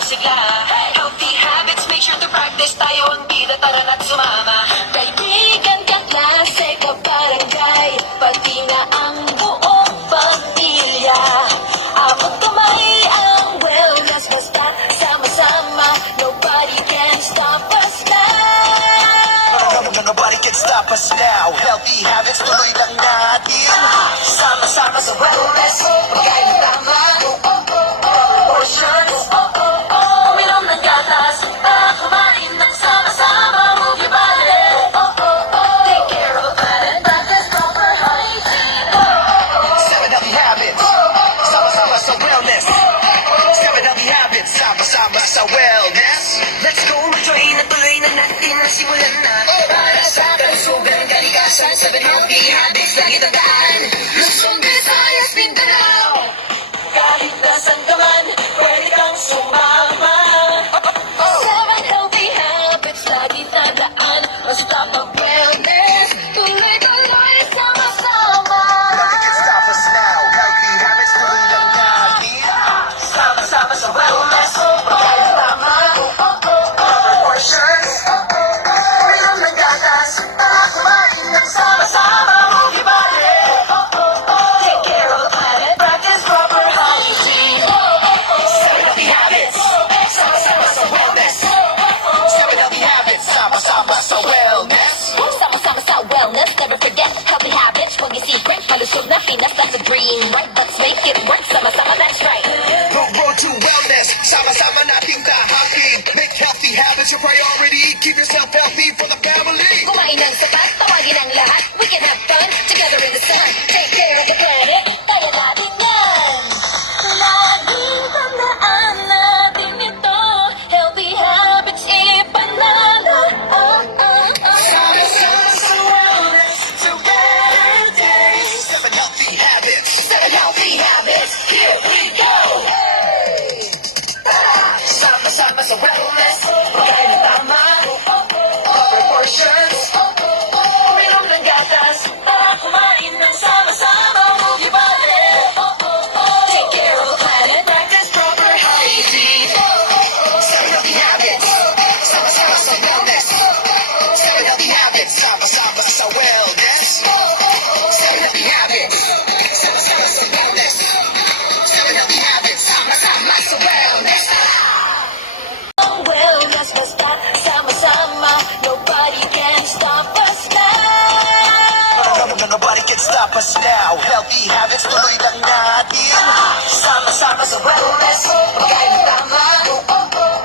sigla. Healthy habits, make sure to practice. Tayo ang bida, tara na't sumama. Kaibigan, kaklase, kabarangay, pati na ang buong pamilya. Abot kamay ang wellness, basta sama-sama, nobody can stop us now. Nobody can stop us now. Healthy habits, tuloy lang natin. Sama-sama sa wellness, pagkain ng tama, portions, uminom ng gatas, kumain ng sama-sama, move your body, take care of the planet, practice proper hygiene. 7 healthy habits. Sama-sama sa wellness. 7 healthy habits. Sama-sama sa wellness. Let's go, tuloy na natin, nasimulan na. Para sa kalusugan, kalikasan, 7 healthy habits, lagi tandaan. Luzon, Visayas, Mindanao, kahit nasan ka man, pwede kang sumama. 7 healthy habits, lagi tandaan, basta pag wellness, tuloy-tuloy sama-sama. Nothing can stop us now. Healthy habits, tuloy lang natin. Sama-sama sa wellness, pagkain ng tama, proper portions, uminom ng gatas, kumain ng sama-sama, move your body, take care of the planet, practice proper hygiene. 7 healthy habits, sama-sama sa wellness. 7 healthy habits. Sama-sama sa wellness. Sama-sama sa wellness, never forget healthy habits. Huwag isipin, malusog na Pinas, that's a dream, right? Let's make it work, sama-sama, that's right. The road to wellness. Sama-sama nating kahapin. Make healthy habits your priority. Keep yourself healthy for the family. Kumain ng sapat, tawagin ang lahat. We can have fun together in the sun. Take care of the planet, kaya natin yan. Laging tandaan natin ito. Healthy habits, ipanalo. Sama-sama sa wellness. To better days. 7 healthy habits. 7 healthy habits, here we go! Sama-sama sa wellness, pagkain ng tama, proper portions, uminom ng gatas, kumain ng sama-sama, move your body, take care of the planet, practice proper hygiene. 7 healthy habits. Sama-sama sa wellness. 7 healthy habits. Sama-sama sa wellness. 7 healthy habits. Sama-sama sa wellness. 7 healthy habits. Sama-sama sa wellness. Ang wellness, basta sama-sama, nobody can stop us now. Nobody can stop us now. Healthy habits, tuloy lang natin. Sama-sama sa wellness, pagkain ng tama, proper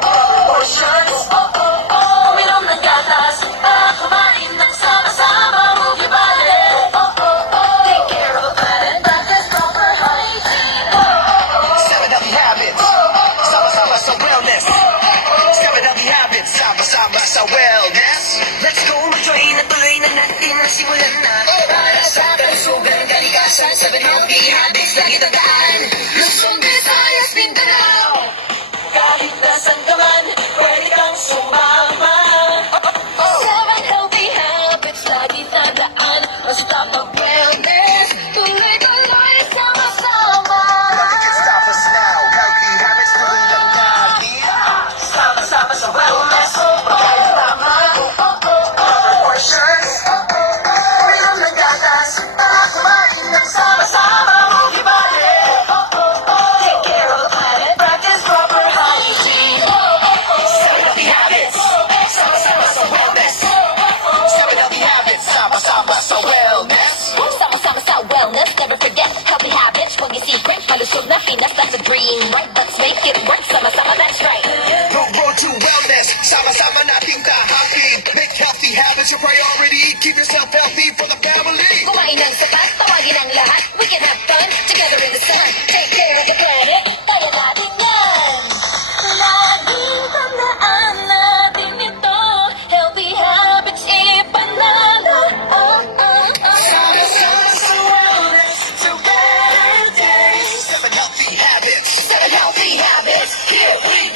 portions, uminom ng gatas, kumain ng sama-sama, move your body, take care of the planet, practice proper hygiene. 7 healthy habits. Sama-sama sa wellness. 7 healthy habits. Sama-sama sa wellness. Let's go, tuloy na natin, nasimulan na. Para sa kalusugan, kalikasan, 7 healthy habits, lagi tandaan. Luzon, Visayas, Mindanao, kahit nasan ka man, pwede kang sumama. 7 healthy habits, lagi tandaan, basta pag wellness, tuloy-tuloy sama-sama. Nothing can stop us now. Healthy habits, tuloy lang natin. Sama-sama sa wellness, pagkain ng tama, proper portions, uminom ng gatas, kumain ng sama-sama, move your body, take care of the planet, practice proper hygiene. 7 healthy habits, sama-sama sa wellness. 7 healthy habits. Sama-sama sa wellness. Sama-sama sa wellness, never forget healthy habits. Huwag isipin, malusog na Pinas, that's a dream, right? Let's make it work, sama-sama, that's right. The road to wellness. Sama-sama nating kahapin. Make healthy habits your priority. Keep yourself healthy for the family. Kumain ng sapat, tawagin ang lahat. We can have fun together in the sun. Take care of the planet, kaya natin yan. Laging tandaan natin ito. Healthy habits, ipanalo. Sama-sama sa wellness. To better days. 7 healthy habits. 7 healthy habits, here we